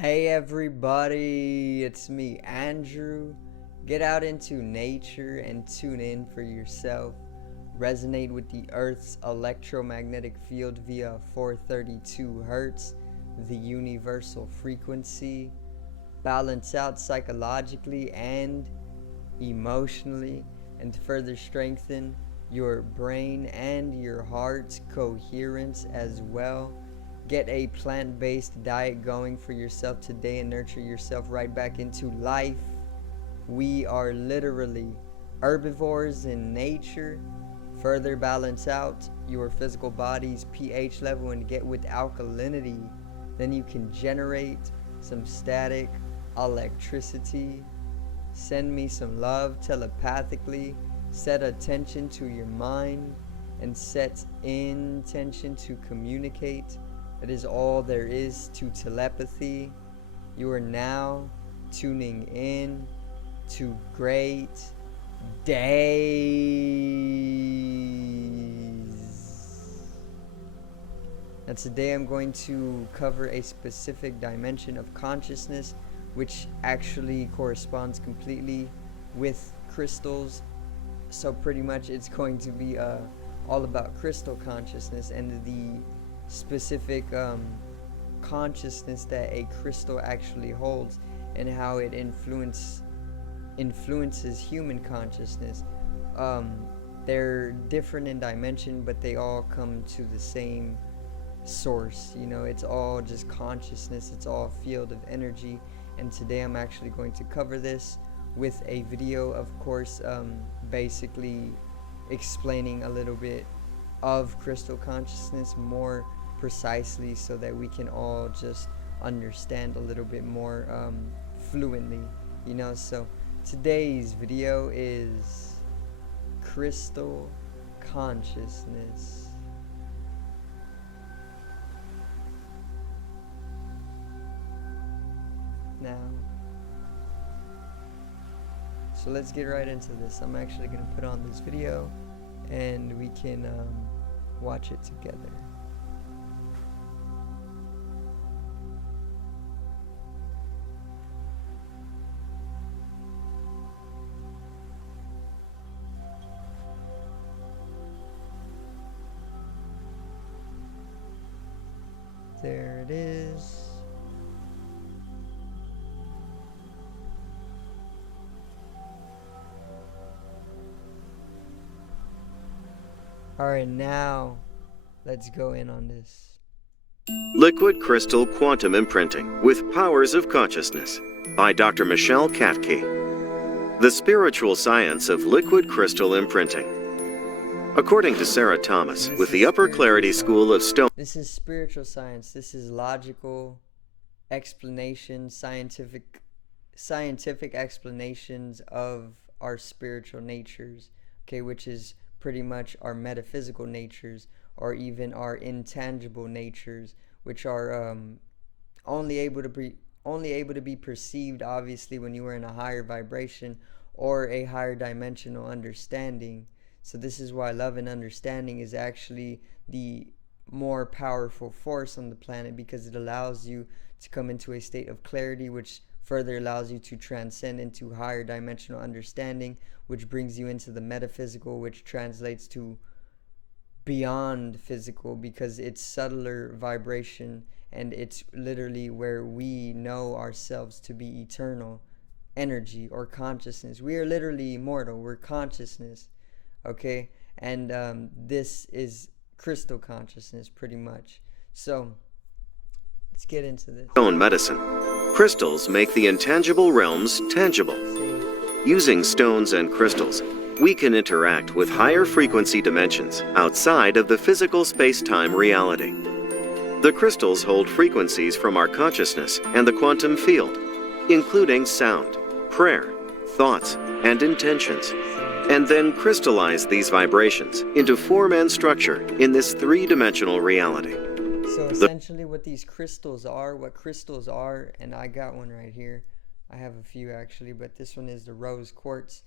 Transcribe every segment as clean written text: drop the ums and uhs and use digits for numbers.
Hey everybody, it's me, Andrew. Get out into nature and tune in for yourself. Resonate with the Earth's electromagnetic field via 432 Hertz, the universal frequency. Balance out psychologically and emotionally, and further strengthen your brain and your heart's coherence as well. Get a plant-based diet going for yourself today and nurture yourself right back into life. We are literally herbivores in nature. Further balance out your physical body's pH level and get with alkalinity. Then you can generate some static electricity. Send me some love telepathically. Set attention to your mind and set intention to communicate. That is all there is to telepathy. You are now tuning in to great days. Now today I'm going to cover a specific dimension of consciousness which actually corresponds completely with crystals. So pretty much it's going to be all about crystal consciousness and the specific consciousness that a crystal actually holds and how it influences human consciousness. They're different in dimension, but they all come to the same source. You know, it's all just consciousness. It's all a field of energy. And today I'm actually going to cover this with a video, of course, basically explaining a little bit of crystal consciousness more precisely so that we can all just understand a little bit more fluently, you know. So today's video is crystal consciousness. Now, so let's get right into this. I'm actually going to put on this video and we can watch it together. There it is. Alright, now let's go in on this. Liquid Crystal Quantum Imprinting with Powers of Consciousness by Dr. Michelle Katke. The spiritual science of liquid crystal imprinting. According to Sarah Thomas, with the Upper Clarity School of Stone. This is spiritual science. This is logical explanation, scientific explanations of our spiritual natures, okay, which is pretty much our metaphysical natures, or even our intangible natures, which are only able to be perceived, obviously, when you are in a higher vibration or a higher dimensional understanding. So this is why love and understanding is actually the more powerful force on the planet, because it allows you to come into a state of clarity, which further allows you to transcend into higher dimensional understanding, which brings you into the metaphysical, which translates to beyond physical, because it's subtler vibration, and it's literally where we know ourselves to be eternal energy or consciousness. We are literally immortal. We're consciousness, okay? And this is crystal consciousness, pretty much. So let's get into this. Stone medicine. Crystals make the intangible realms tangible. Using stones and crystals, we can interact with higher frequency dimensions outside of the physical space-time reality. The crystals hold frequencies from our consciousness and the quantum field, including sound, prayer, thoughts, and intentions, and then crystallize these vibrations into form and structure in this three-dimensional reality. So essentially what crystals are, and I got one right here. I have a few actually, but this one is the rose quartz.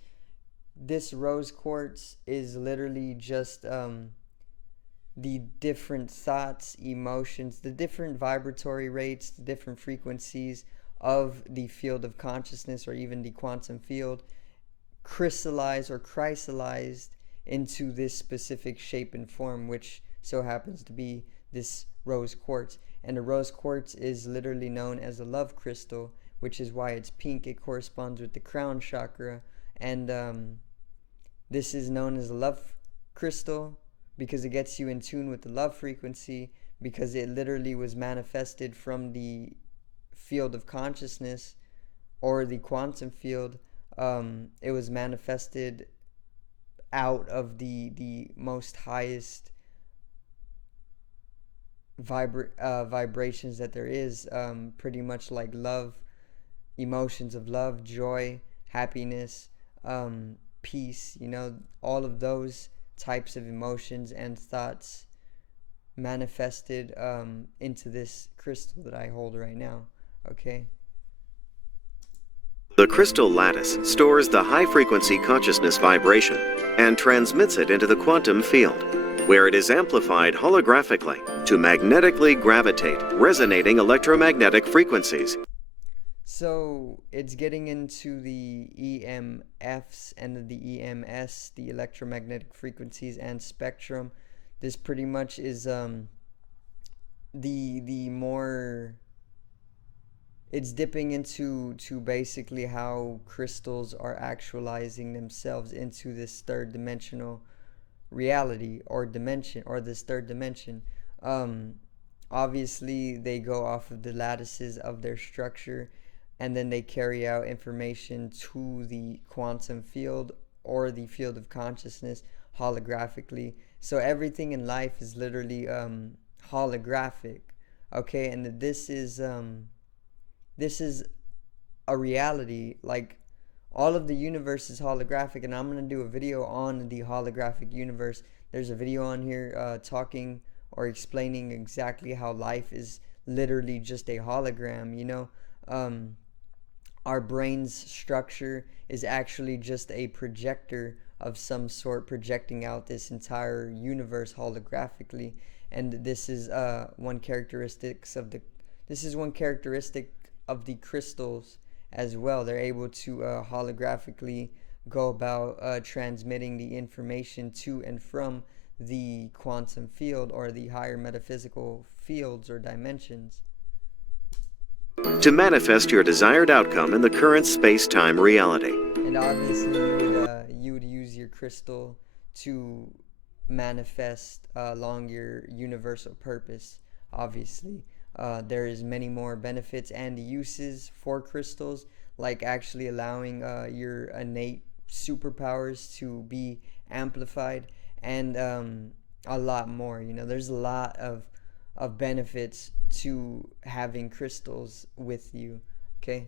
This rose quartz is literally just the different thoughts, emotions, the different vibratory rates, the different frequencies of the field of consciousness, or even the quantum field, crystallized or crystallized into this specific shape and form, which so happens to be this rose quartz. And the rose quartz is literally known as a love crystal, which is why it's pink. It corresponds with the crown chakra, and this is known as a love crystal because it gets you in tune with the love frequency, because it literally was manifested from the field of consciousness or the quantum field. It was manifested out of the most highest vibrations that there is, pretty much like love, emotions of love, joy, happiness, peace, all of those types of emotions and thoughts manifested into this crystal that I hold right now. Okay. The crystal lattice stores the high-frequency consciousness vibration and transmits it into the quantum field, where it is amplified holographically to magnetically gravitate resonating electromagnetic frequencies. So it's getting into the EMFs and the EMS, the electromagnetic frequencies and spectrum. This pretty much is the more, it's dipping into basically how crystals are actualizing themselves into this third dimensional reality or dimension, or this third dimension. Obviously they go off of the lattices of their structure, and then they carry out information to the quantum field or the field of consciousness holographically. So everything in life is literally holographic, okay? And this is a reality. Like, all of the universe is holographic, and I'm going to do a video on the holographic universe. There's a video on here talking or explaining exactly how life is literally just a hologram. Our brain's structure is actually just a projector of some sort, projecting out this entire universe holographically. And this is one characteristic of the crystals as well. They're able to holographically go about transmitting the information to and from the quantum field or the higher metaphysical fields or dimensions. To manifest your desired outcome in the current space-time reality. And obviously you would use your crystal to manifest along your universal purpose. Obviously there is many more benefits and uses for crystals, like actually allowing your innate superpowers to be amplified, and a lot more. There's a lot of benefits to having crystals with you. Okay.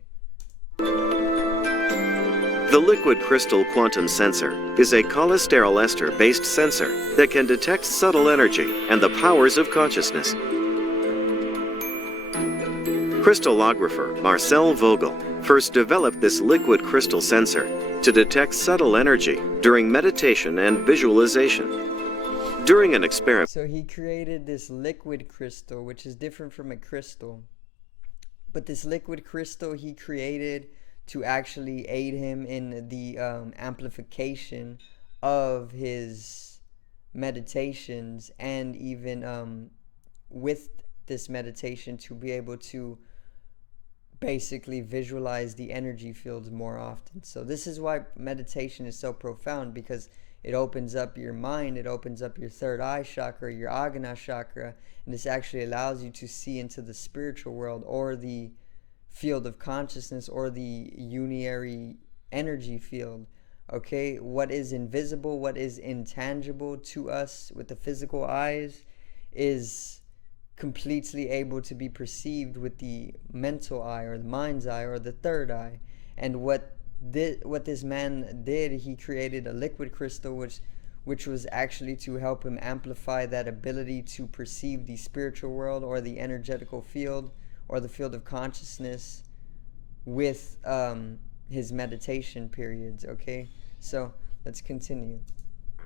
The liquid crystal quantum sensor is a cholesterol ester-based sensor that can detect subtle energy and the powers of consciousness. Crystallographer Marcel Vogel first developed this liquid crystal sensor to detect subtle energy during meditation and visualization. During an experiment, so he created this liquid crystal, which is different from a crystal. But this liquid crystal he created to actually aid him in the amplification of his meditations, and even with this meditation to be able to basically visualize the energy fields more often. So this is why meditation is so profound, because it opens up your mind, it opens up your third eye chakra, your Agna chakra, and this actually allows you to see into the spiritual world or the field of consciousness or the unitary energy field. Okay, what is invisible, what is intangible to us with the physical eyes is completely able to be perceived with the mental eye or the mind's eye or the third eye. And what this man did, he created a liquid crystal which was actually to help him amplify that ability to perceive the spiritual world or the energetical field or the field of consciousness with his meditation periods. Okay, so let's continue.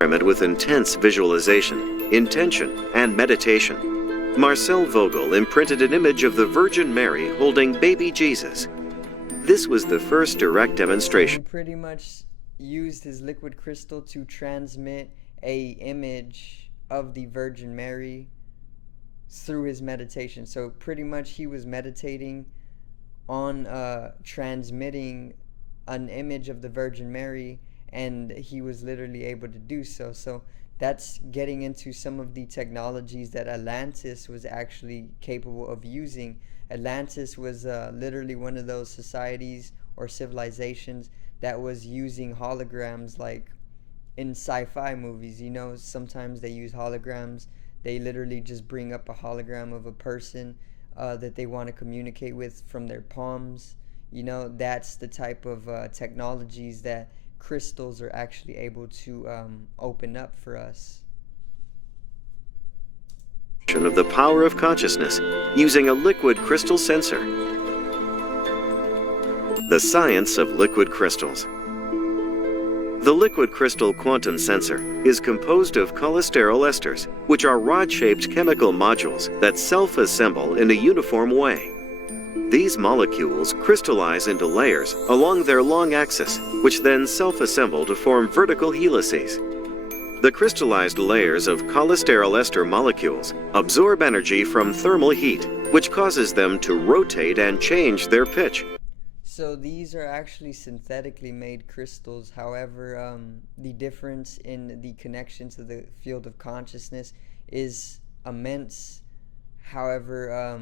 with intense visualization, intention, and meditation. Marcel Vogel imprinted an image of the Virgin Mary holding baby Jesus. This was the first direct demonstration. He pretty much used his liquid crystal to transmit a image of the Virgin Mary through his meditation. So pretty much he was meditating on transmitting an image of the Virgin Mary, and he was literally able to do so. So that's getting into some of the technologies that Atlantis was actually capable of using. Atlantis was literally one of those societies or civilizations that was using holograms, like in sci-fi movies. You know, sometimes they use holograms. They literally just bring up a hologram of a person that they want to communicate with from their palms. You know, that's the type of technologies that crystals are actually able to open up for us. Of the power of consciousness using a liquid crystal sensor. The science of liquid crystals. The liquid crystal quantum sensor is composed of cholesterol esters, which are rod-shaped chemical modules that self-assemble in a uniform way. These molecules crystallize into layers along their long axis, which then self-assemble to form vertical helices. The crystallized layers of cholesterol ester molecules absorb energy from thermal heat, which causes them to rotate and change their pitch. So these are actually synthetically made crystals. However, the difference in the connection to the field of consciousness is immense. However,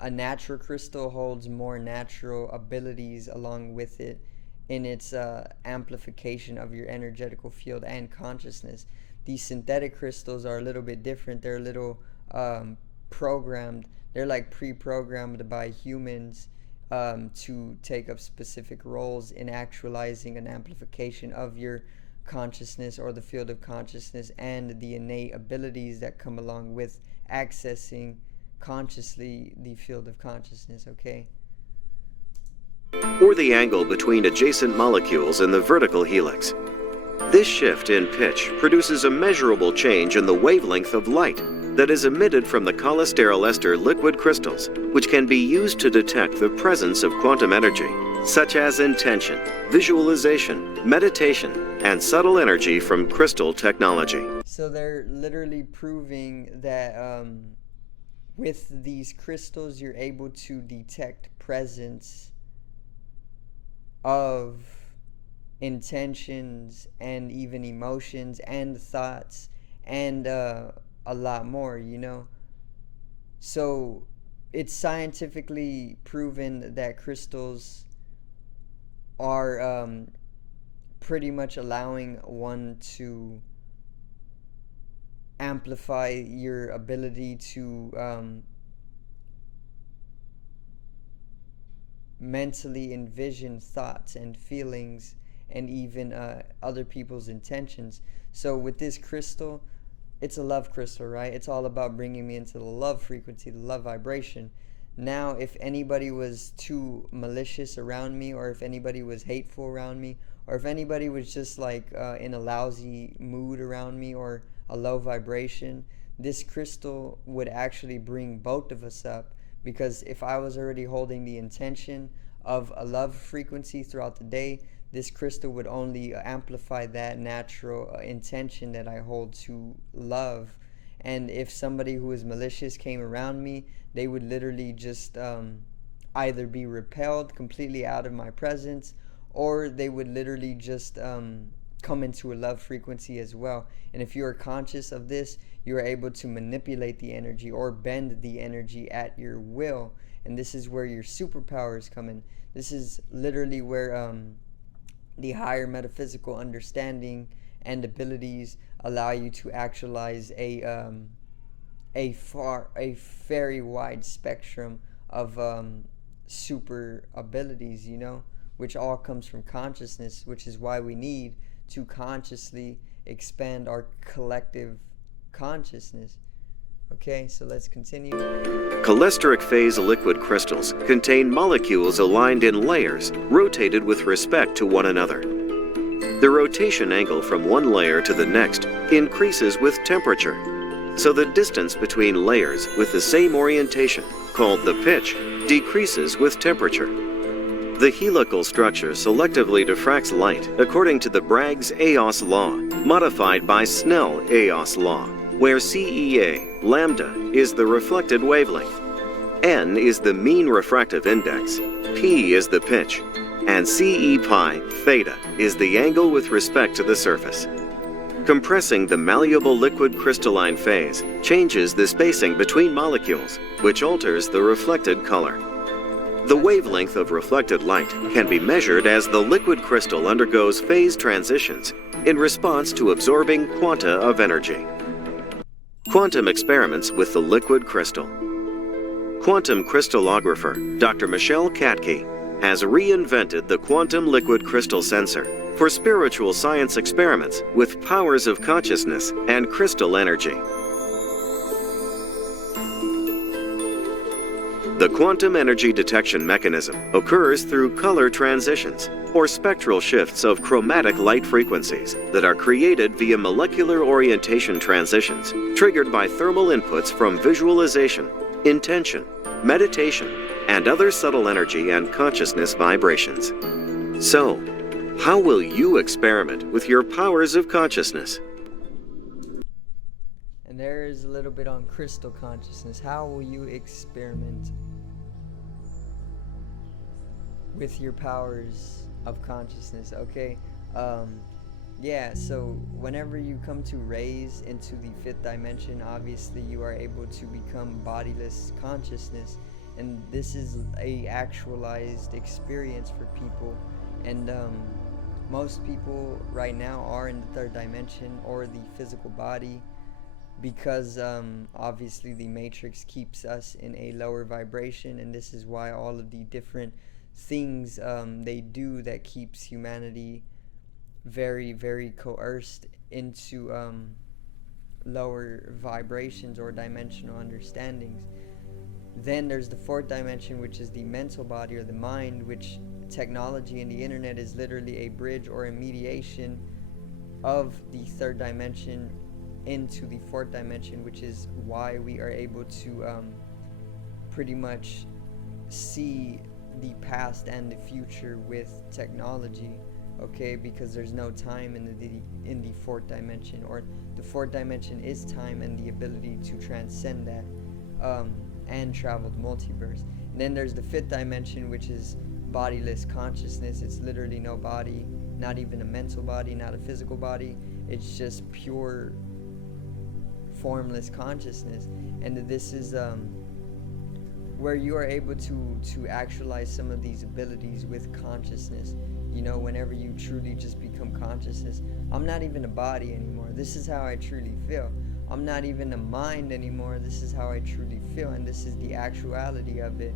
a natural crystal holds more natural abilities along with it in its amplification of your energetical field and consciousness. These synthetic crystals are a little bit different. They're a little programmed. They're like pre-programmed by humans to take up specific roles in actualizing an amplification of your consciousness or the field of consciousness and the innate abilities that come along with accessing consciously the field of consciousness, okay? Or the angle between adjacent molecules in the vertical helix. This shift in pitch produces a measurable change in the wavelength of light that is emitted from the cholesterol ester liquid crystals, which can be used to detect the presence of quantum energy, such as intention, visualization, meditation, and subtle energy from crystal technology. So they're literally proving that with these crystals you're able to detect presence of intentions and even emotions and thoughts and a lot more, you know. So it's scientifically proven that crystals are pretty much allowing one to amplify your ability to mentally envision thoughts and feelings and even other people's intentions. So with this crystal, it's a love crystal, right? It's all about bringing me into the love frequency, the love vibration. Now, if anybody was too malicious around me, or if anybody was hateful around me, or if anybody was just like in a lousy mood around me or a low vibration, this crystal would actually bring both of us up. Because if I was already holding the intention of a love frequency throughout the day, this crystal would only amplify that natural intention that I hold to love. And if somebody who is malicious came around me, they would literally just either be repelled completely out of my presence, or they would literally just come into a love frequency as well. And if you are conscious of this, you are able to manipulate the energy or bend the energy at your will. And this is where your superpowers come in. This is literally where the higher metaphysical understanding and abilities allow you to actualize a very wide spectrum of super abilities, you know, which all comes from consciousness, which is why we need to consciously expand our collective consciousness. Okay, so let's continue. Cholesteric phase liquid crystals contain molecules aligned in layers, rotated with respect to one another. The rotation angle from one layer to the next increases with temperature, so the distance between layers with the same orientation, called the pitch, decreases with temperature. The helical structure selectively diffracts light according to the Bragg's Eos law, modified by Snell Eos law, where CEA, lambda, is the reflected wavelength, N is the mean refractive index, P is the pitch, and CE pi, theta, is the angle with respect to the surface. Compressing the malleable liquid crystalline phase changes the spacing between molecules, which alters the reflected color. The wavelength of reflected light can be measured as the liquid crystal undergoes phase transitions in response to absorbing quanta of energy. Quantum experiments with the liquid crystal. Quantum crystallographer Dr. Michelle Katke has reinvented the quantum liquid crystal sensor for spiritual science experiments with powers of consciousness and crystal energy. The quantum energy detection mechanism occurs through color transitions, or spectral shifts of chromatic light frequencies that are created via molecular orientation transitions triggered by thermal inputs from visualization, intention, meditation, and other subtle energy and consciousness vibrations. So, how will you experiment with your powers of consciousness? And there is a little bit on crystal consciousness. How will you experiment with your powers of consciousness? Okay, yeah, so whenever you come to raise into the fifth dimension, obviously you are able to become bodyless consciousness, and this is a actualized experience for people. And most people right now are in the third dimension, or the physical body, because obviously the matrix keeps us in a lower vibration, and this is why all of the different things they do that keeps humanity very, very coerced into lower vibrations or dimensional understandings. Then there's the fourth dimension, which is the mental body or the mind, which technology and the internet is literally a bridge or a mediation of the third dimension into the fourth dimension, which is why we are able to pretty much see the past and the future with technology, okay, because there's no time in the fourth dimension, or the fourth dimension is time and the ability to transcend that and travel the multiverse. And then there's the fifth dimension, which is bodyless consciousness. It's literally no body, not even a mental body, not a physical body. It's just pure formless consciousness, and this is where you are able to actualize some of these abilities with consciousness. You know, whenever you truly just become consciousness, I'm not even a body anymore, this is how I truly feel. I'm not even a mind anymore, this is how I truly feel, and this is the actuality of it,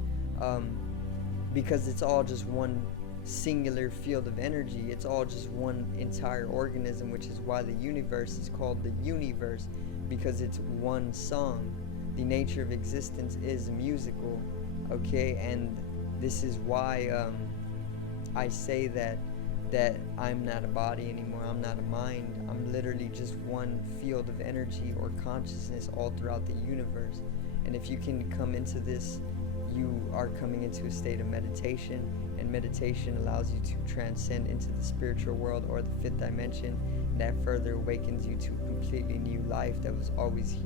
because it's all just one singular field of energy. It's all just one entire organism, which is why the universe is called the universe, because it's one song. The nature of existence is musical, okay? And this is why I say that I'm not a body anymore, I'm not a mind, I'm literally just one field of energy or consciousness all throughout the universe. And if you can come into this, you are coming into a state of meditation, and meditation allows you to transcend into the spiritual world or the fifth dimension, and that further awakens you to a completely new life that was always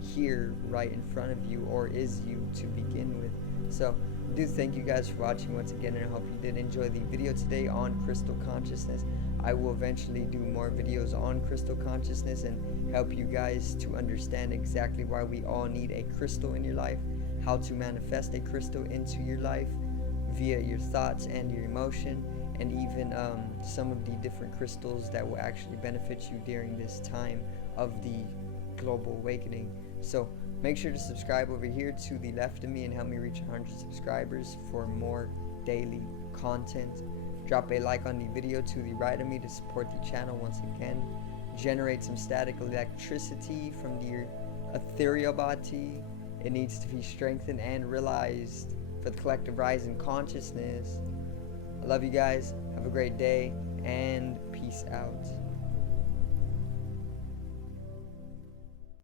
here right in front of you, or is you to begin with. So I do thank you guys for watching once again, and I hope you did enjoy the video today on crystal consciousness. I will eventually do more videos on crystal consciousness and help you guys to understand exactly why we all need a crystal in your life, how to manifest a crystal into your life via your thoughts and your emotion, and even some of the different crystals that will actually benefit you during this time of the global awakening. So make sure to subscribe over here to the left of me and help me reach 100 subscribers for more daily content. Drop a like on the video to the right of me to support the channel once again. Generate some static electricity from the ethereal body. It needs to be strengthened and realized for the collective rise in consciousness. I love you guys. Have a great day, and peace out.